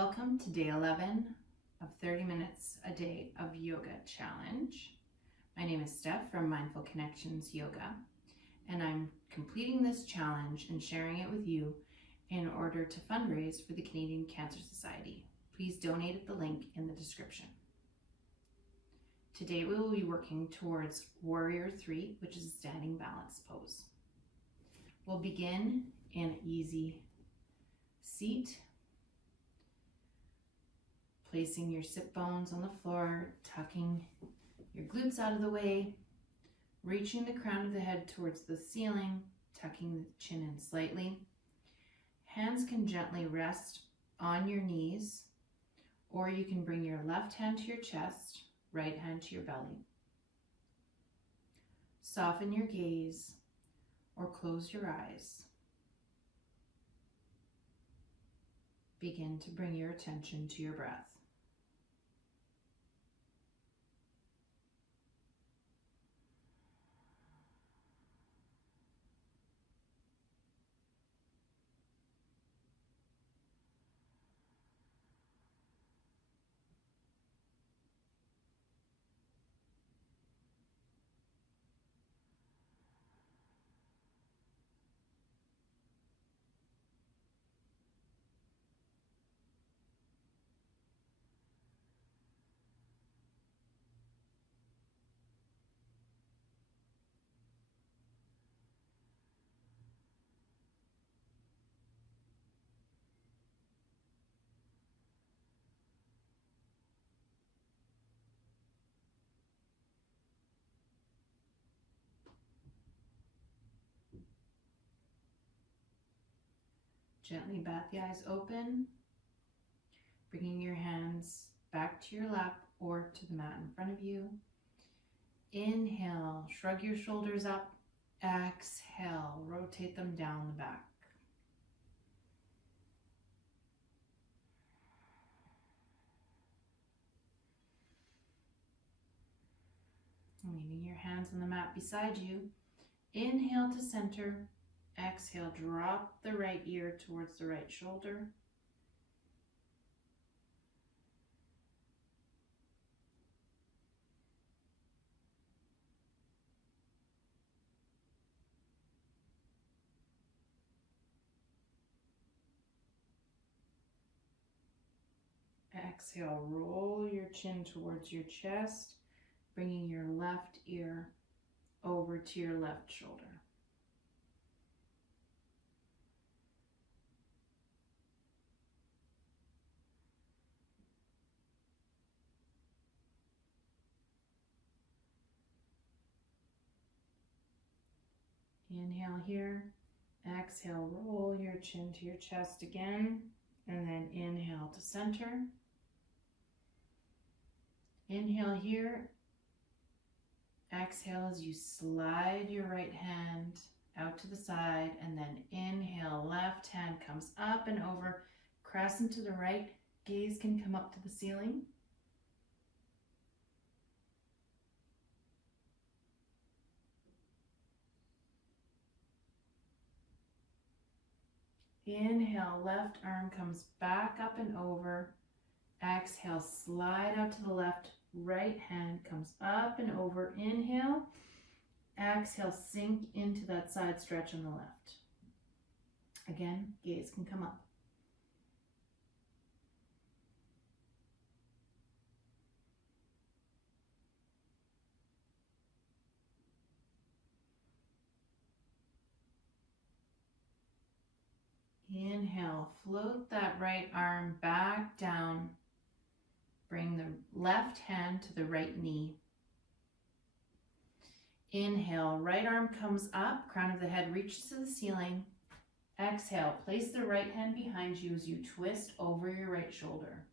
Welcome to day 11 of 30 minutes a day of yoga challenge. My name is Steph from Mindful Connections Yoga, and I'm completing this challenge and sharing it with you in order to fundraise for the Canadian Cancer Society. Please donate at the link in the description. Today we will be working towards Warrior 3, which is a standing balance pose. We'll begin in an easy seat, placing your sit bones on the floor, tucking your glutes out of the way, reaching the crown of the head towards the ceiling, tucking the chin in slightly. Hands can gently rest on your knees, or you can bring your left hand to your chest, right hand to your belly. Soften your gaze or close your eyes. Begin to bring your attention to your breath. Gently bat the eyes open, bringing your hands back to your lap or to the mat in front of you. Inhale, shrug your shoulders up. Exhale, rotate them down the back. Leaving your hands on the mat beside you. Inhale to center. Exhale, drop the right ear towards the right shoulder. Exhale, roll your chin towards your chest, bringing your left ear over to your left shoulder. Inhale here. Exhale, roll your chin to your chest again, and then inhale to center. Inhale here. Exhale as you slide your right hand out to the side, and then inhale, left hand comes up and over, crescent to the right, gaze can come up to the ceiling. Inhale, left arm comes back up and over. Exhale, slide out to the left, right hand comes up and over. Inhale. Exhale, sink into that side stretch on the left. Again, gaze can come up. Inhale, float that right arm back down. Bring the left hand to the right knee. Inhale, right arm comes up, crown of the head reaches to the ceiling. Exhale, place the right hand behind you as you twist over your right shoulder.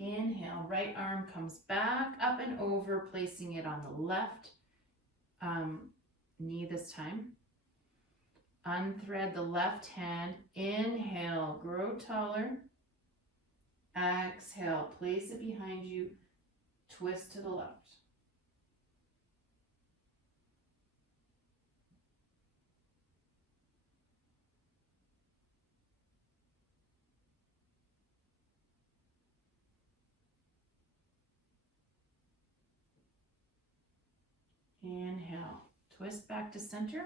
Inhale, right arm comes back up and over, placing it on the left knee this time. Unthread the left hand. Inhale, grow taller. Exhale, place it behind you. Twist to the left. Inhale, twist back to center.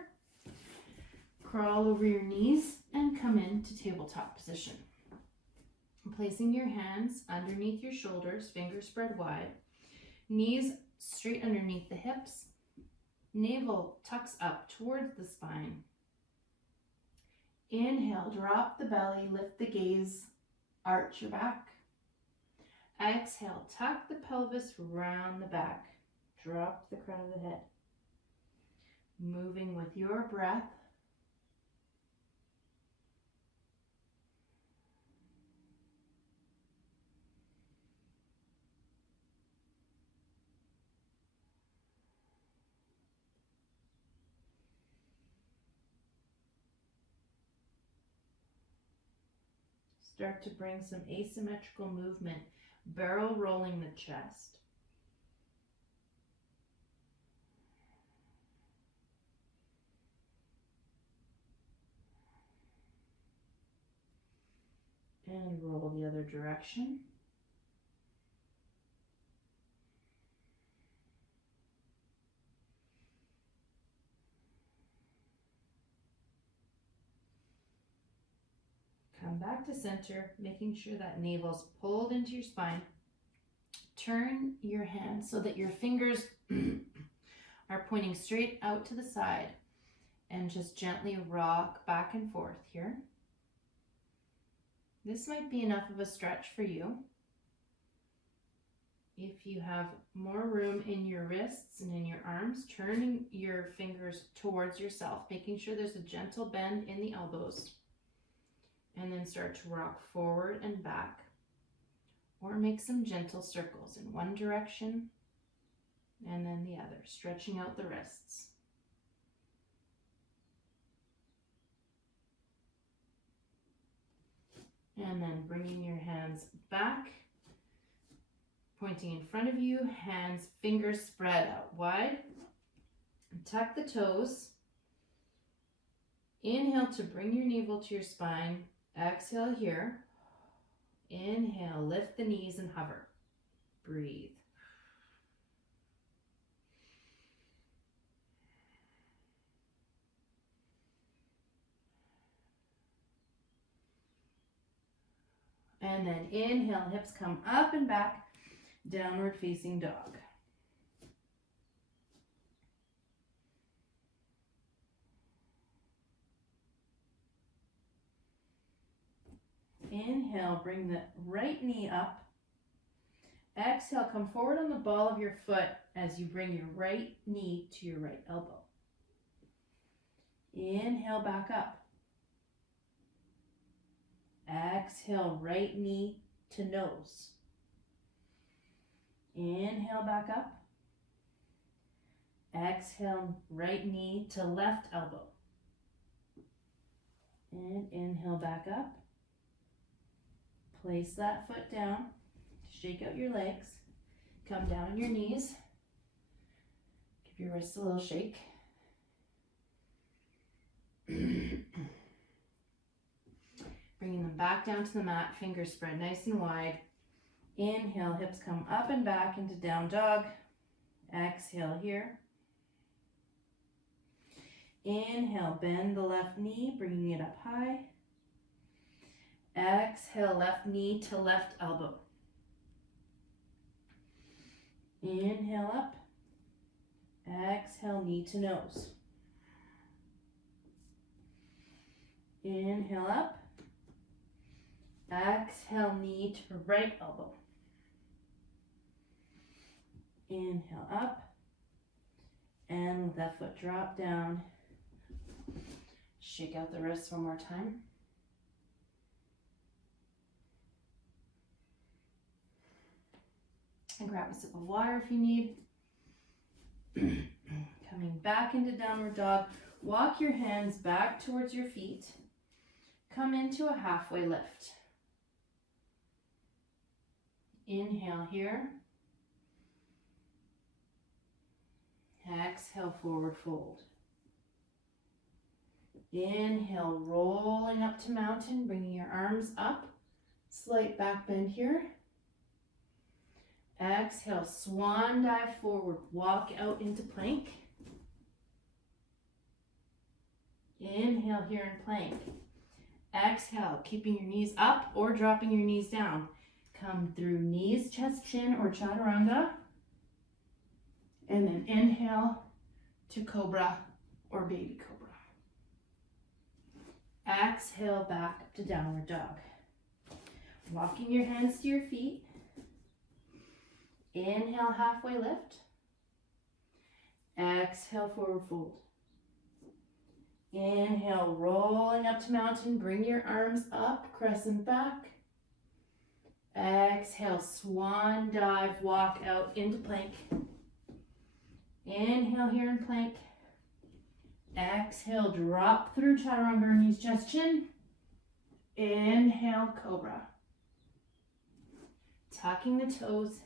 Crawl over your knees and come into tabletop position. Placing your hands underneath your shoulders, fingers spread wide, knees straight underneath the hips, navel tucks up towards the spine. Inhale, drop the belly, lift the gaze, arch your back. Exhale, tuck the pelvis round the back, drop the crown of the head. Moving with your breath. Start to bring some asymmetrical movement, barrel rolling the chest. And roll the other direction. Come back to center, making sure that navel's pulled into your spine. Turn your hands so that your fingers are pointing straight out to the side, and just gently rock back and forth here. This might be enough of a stretch for you. If you have more room in your wrists and in your arms, turning your fingers towards yourself, making sure there's a gentle bend in the elbows. And then start to rock forward and back, or make some gentle circles in one direction and then the other, stretching out the wrists. And then bringing your hands back, pointing in front of you, hands, fingers spread out wide. Tuck the toes. Inhale to bring your navel to your spine. Exhale here. Inhale, lift the knees and hover. Breathe. And then inhale, hips come up and back, downward facing dog. Inhale, bring the right knee up. Exhale, come forward on the ball of your foot as you bring your right knee to your right elbow. Inhale, back up. Exhale, right knee to nose. Inhale, back up. Exhale, right knee to left elbow. And inhale, back up. Place that foot down. Shake out your legs. Come down on your knees. Give your wrists a little shake. Bringing them back down to the mat, fingers spread nice and wide. Inhale, hips come up and back into down dog. Exhale here. Inhale, bend the left knee, bringing it up high. Exhale, left knee to left elbow. Inhale up. Exhale, knee to nose. Inhale up. Exhale, knee to right elbow. Inhale up. And let that foot drop down. Shake out the wrists one more time. And grab a sip of water if you need. Coming back into downward dog. Walk your hands back towards your feet. Come into a halfway lift. Inhale here. Exhale, forward fold. Inhale, rolling up to mountain, bringing your arms up. Slight back bend here. Exhale, swan dive forward, walk out into plank. Inhale here in plank. Exhale, keeping your knees up or dropping your knees down. Come through knees, chest, chin, or chaturanga. And then inhale to cobra or baby cobra. Exhale, back up to downward dog. Walking your hands to your feet. Inhale, halfway lift. Exhale, forward fold. Inhale, rolling up to mountain. Bring your arms up, crescent back. Exhale, swan dive, walk out into plank. Inhale here in plank. Exhale, drop through chaturanga, knees, chest, chin. Inhale, cobra. Tucking the toes.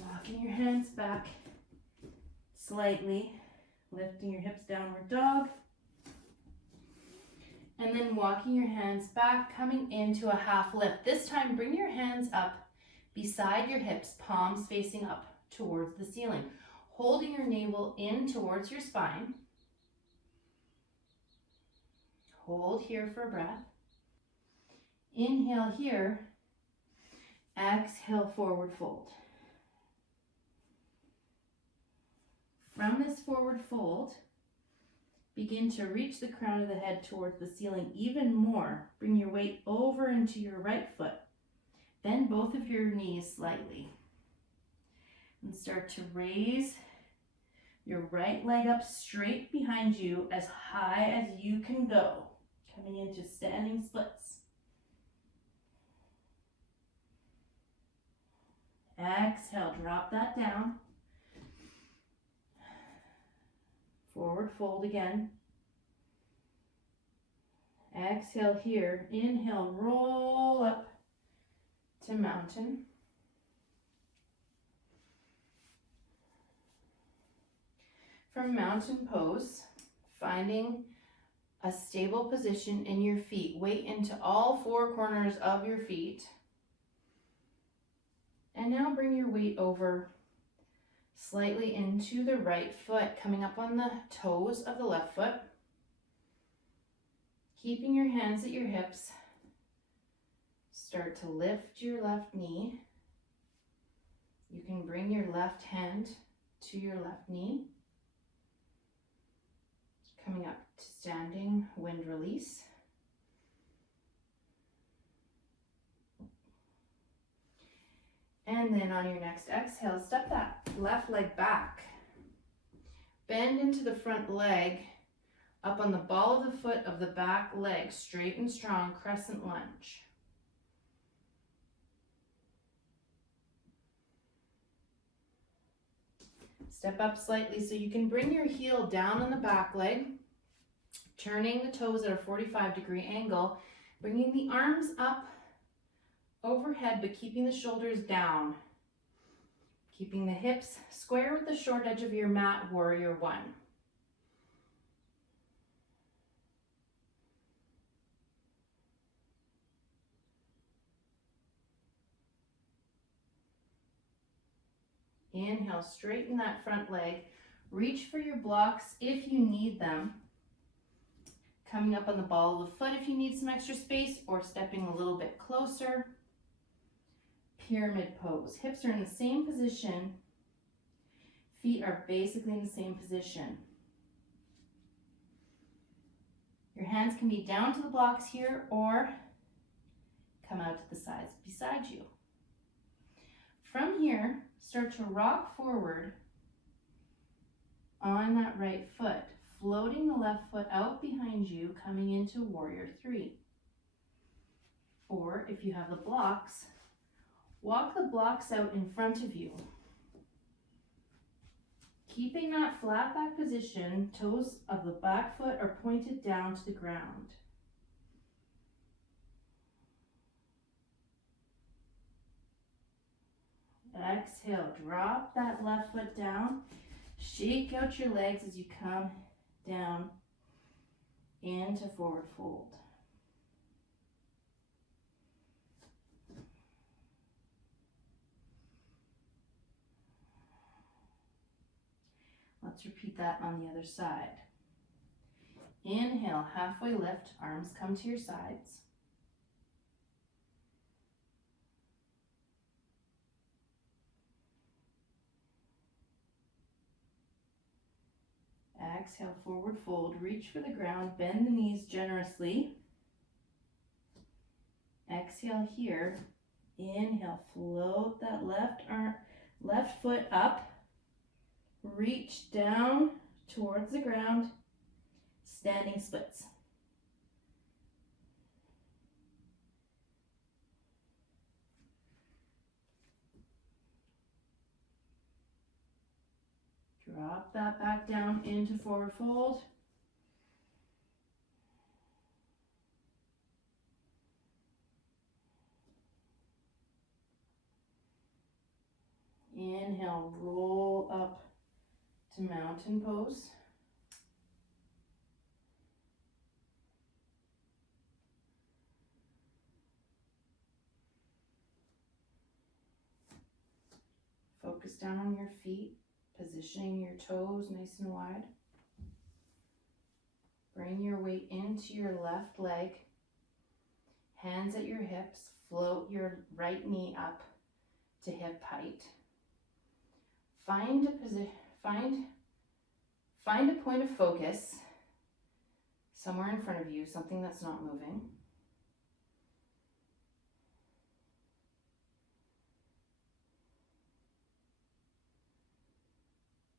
Walking your hands back slightly. Lifting your hips, downward dog. And then walking your hands back, coming into a half lift. This time, bring your hands up beside your hips, palms facing up towards the ceiling. Holding your navel in towards your spine. Hold here for a breath. Inhale here. Exhale, forward fold. From this forward fold, begin to reach the crown of the head towards the ceiling even more. Bring your weight over into your right foot. Bend both of your knees slightly. And start to raise your right leg up straight behind you as high as you can go. Coming into standing splits. Exhale, drop that down. Forward fold again. Exhale here. Inhale, roll up to mountain. From mountain pose, finding a stable position in your feet. Weight into all four corners of your feet. And now bring your weight over slightly into the right foot, coming up on the toes of the left foot. Keeping your hands at your hips. Start to lift your left knee. You can bring your left hand to your left knee. Coming up to standing wind release. And then on your next exhale, step that left leg back. Bend into the front leg, up on the ball of the foot of the back leg, straight and strong, crescent lunge. Step up slightly so you can bring your heel down on the back leg, turning the toes at a 45-degree angle, bringing the arms up overhead, but keeping the shoulders down. Keeping the hips square with the short edge of your mat, warrior one. Inhale, straighten that front leg. Reach for your blocks if you need them. Coming up on the ball of the foot if you need some extra space, or stepping a little bit closer. Pyramid pose. Hips are in the same position. Feet are basically in the same position. Your hands can be down to the blocks here or come out to the sides beside you. From here, start to rock forward on that right foot, floating the left foot out behind you, coming into warrior three. Or if you have the blocks, walk the blocks out in front of you. Keeping that flat back position, toes of the back foot are pointed down to the ground. Exhale, drop that left foot down. Shake out your legs as you come down into forward fold. Let's repeat that on the other side. Inhale, halfway lift, arms come to your sides. Exhale, forward fold, reach for the ground, bend the knees generously. Exhale here. Inhale, float that left foot up. Reach down towards the ground, standing splits. Drop that back down into forward fold. Inhale, roll up to mountain pose. Focus down on your feet, positioning your toes nice and wide. Bring your weight into your left leg. Hands at your hips, float your right knee up to hip height. Find a point of focus somewhere in front of you, something that's not moving.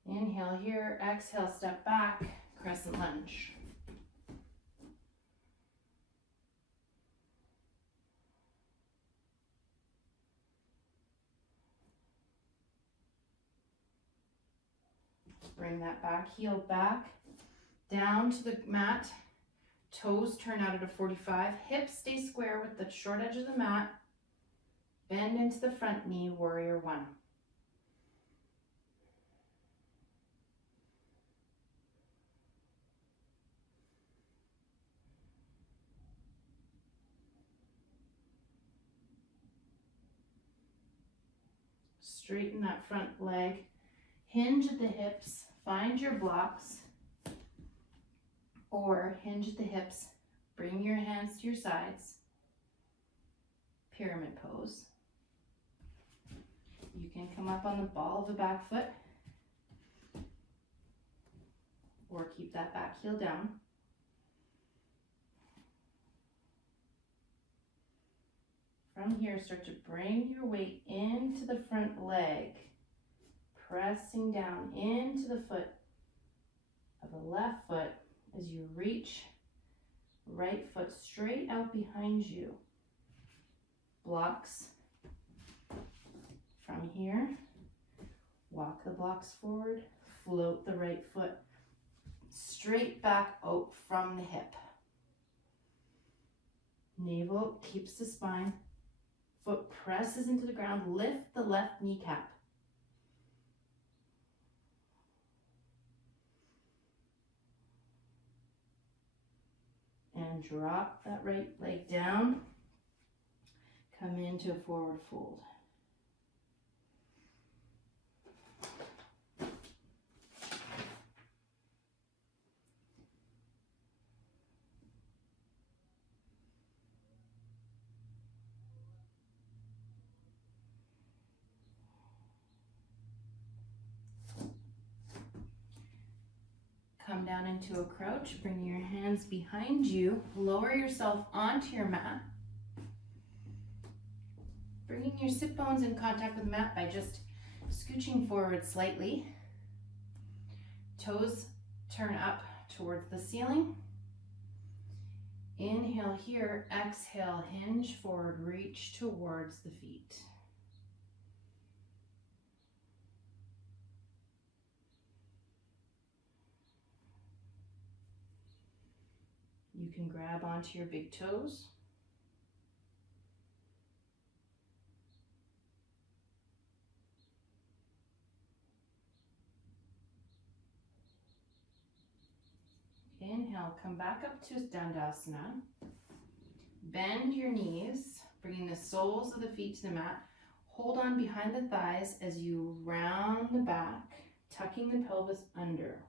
Inhale here, exhale, step back, crescent lunge. Bring that back heel back, down to the mat, toes turn out at a 45, hips stay square with the short edge of the mat, bend into the front knee, warrior one. Straighten that front leg, hinge at the hips, find your blocks, or hinge at the hips, bring your hands to your sides, pyramid pose. You can come up on the ball of the back foot, or keep that back heel down. From here, start to bring your weight into the front leg, pressing down into the foot of the left foot as you reach right foot straight out behind you. Blocks. From here, walk the blocks forward, float the right foot straight back out from the hip. Navel keeps the spine. Foot presses into the ground, lift the left kneecap. And drop that right leg down. Come into a forward fold. Come down into a crouch, bring your hands behind you, lower yourself onto your mat. Bringing your sit bones in contact with the mat by just scooching forward slightly. Toes turn up towards the ceiling. Inhale here, exhale, hinge forward, reach towards the feet. You can grab onto your big toes. Inhale, come back up to Dandasana. Bend your knees, bringing the soles of the feet to the mat. Hold on behind the thighs as you round the back, tucking the pelvis under.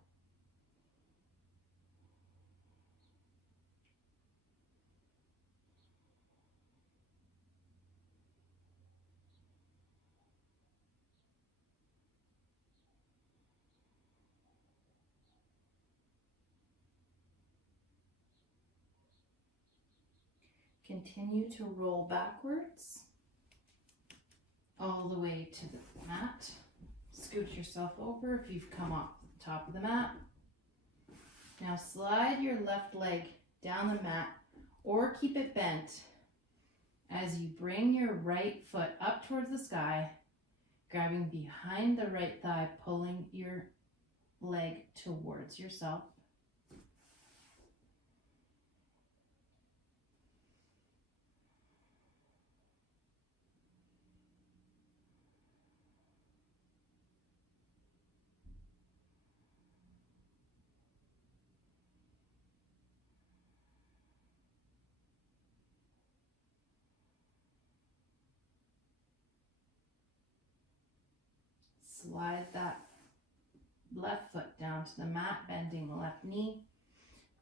Continue to roll backwards all the way to the mat. Scoot yourself over if you've come off the top of the mat. Now slide your left leg down the mat or keep it bent as you bring your right foot up towards the sky, grabbing behind the right thigh, pulling your leg towards yourself. Slide that left foot down to the mat, bending the left knee.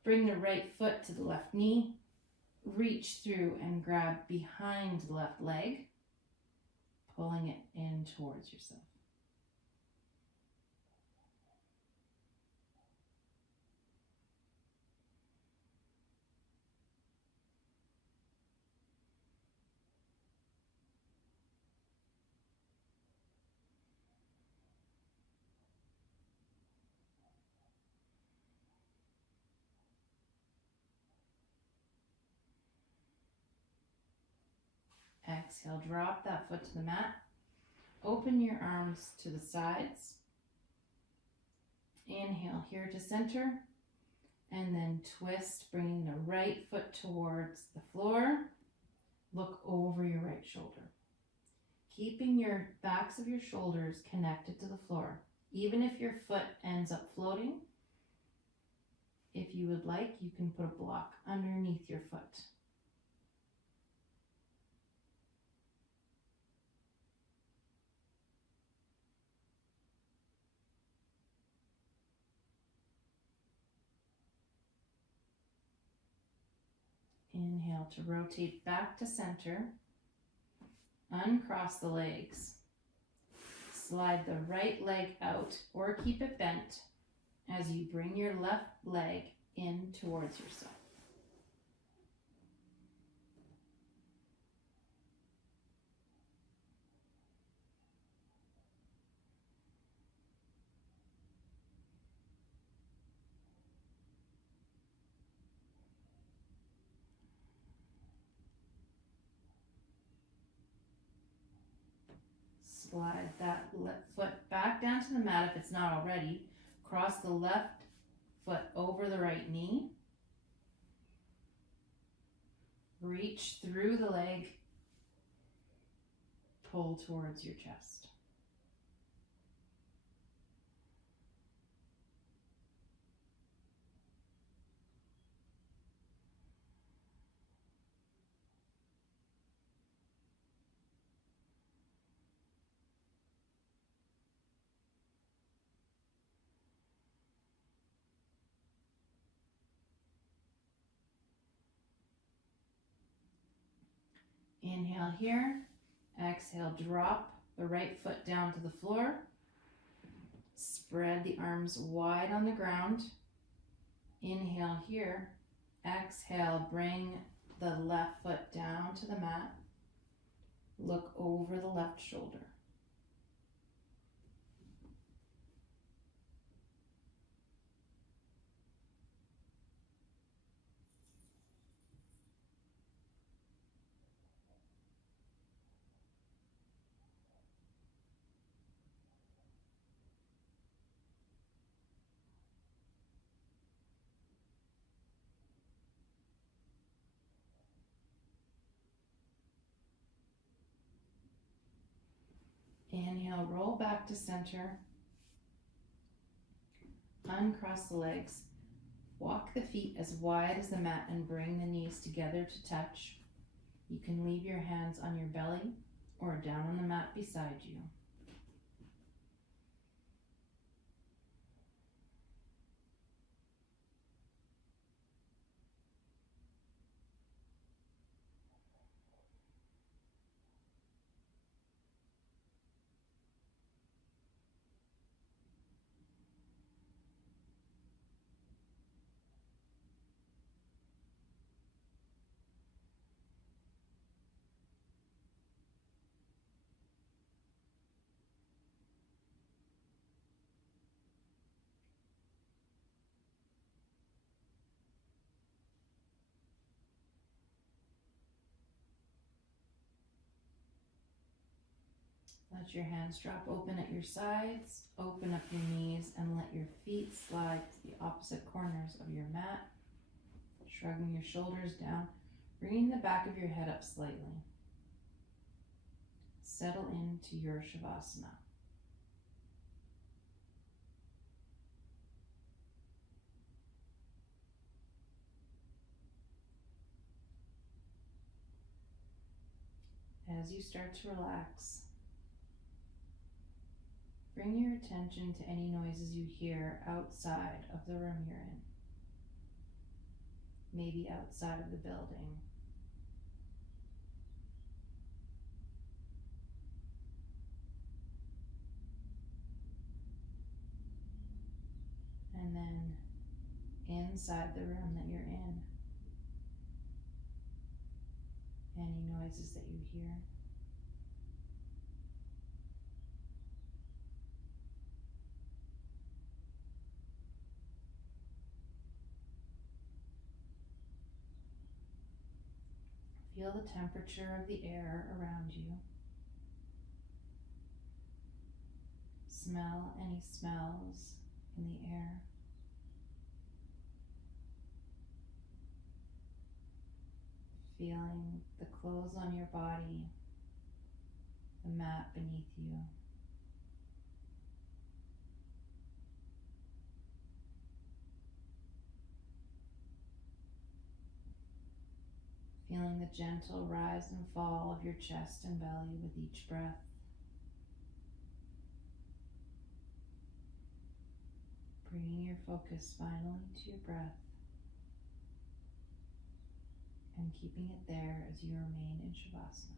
Bring the right foot to the left knee. Reach through and grab behind the left leg, pulling it in towards yourself. Exhale, drop that foot to the mat. Open your arms to the sides. Inhale here to center. And then twist, bringing the right foot towards the floor. Look over your right shoulder. Keeping your backs of your shoulders connected to the floor. Even if your foot ends up floating, if you would like, you can put a block underneath your foot. Inhale to rotate back to center. Uncross the legs. Slide the right leg out or keep it bent as you bring your left leg in towards yourself. Slide that left foot back down to the mat if it's not already. Cross the left foot over the right knee. Reach through the leg. Pull towards your chest. Inhale here. Exhale, drop the right foot down to the floor. Spread the arms wide on the ground. Inhale here. Exhale, bring the left foot down to the mat. Look over the left shoulder. Inhale, roll back to center. Uncross the legs. Walk the feet as wide as the mat and bring the knees together to touch. You can leave your hands on your belly or down on the mat beside you. Let your hands drop open at your sides, open up your knees, and let your feet slide to the opposite corners of your mat, shrugging your shoulders down, bringing the back of your head up slightly. Settle into your Shavasana. As you start to relax, bring your attention to any noises you hear outside of the room you're in. Maybe outside of the building. And then inside the room that you're in, any noises that you hear. Feel the temperature of the air around you. Smell any smells in the air. Feeling the clothes on your body, the mat beneath you. Feeling the gentle rise and fall of your chest and belly with each breath. Bringing your focus finally to your breath and keeping it there as you remain in Shavasana.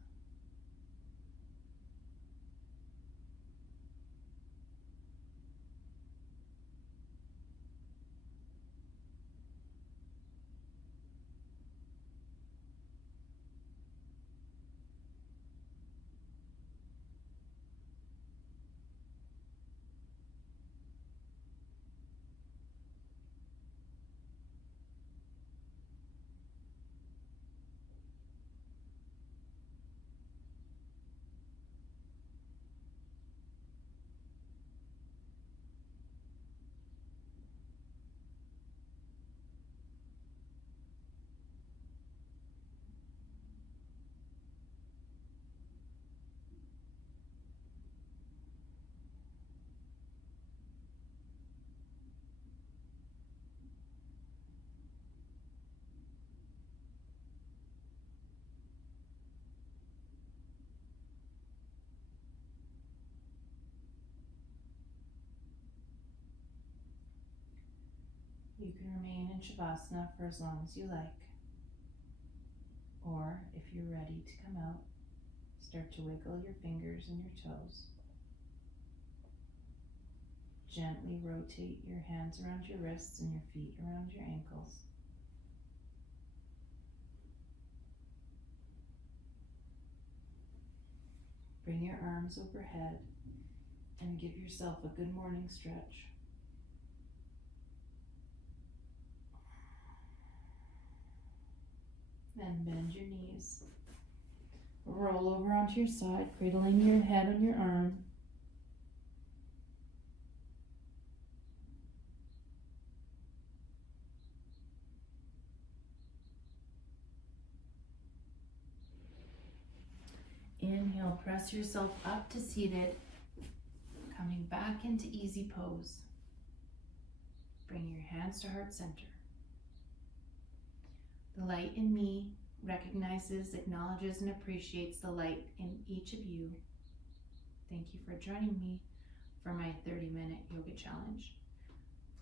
You can remain in Shavasana for as long as you like. Or, if you're ready to come out, start to wiggle your fingers and your toes. Gently rotate your hands around your wrists and your feet around your ankles. Bring your arms overhead and give yourself a good morning stretch. Then bend your knees. Roll over onto your side, cradling your head on your arm. Inhale, press yourself up to seated, coming back into easy pose. Bring your hands to heart center. The light in me recognizes, acknowledges, and appreciates the light in each of you. Thank you for joining me for my 30-minute yoga challenge.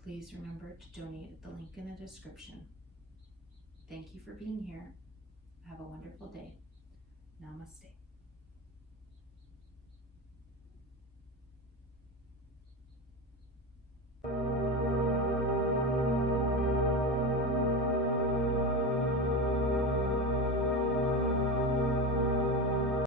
Please remember to donate at the link in the description. Thank you for being here. Have a wonderful day. Namaste.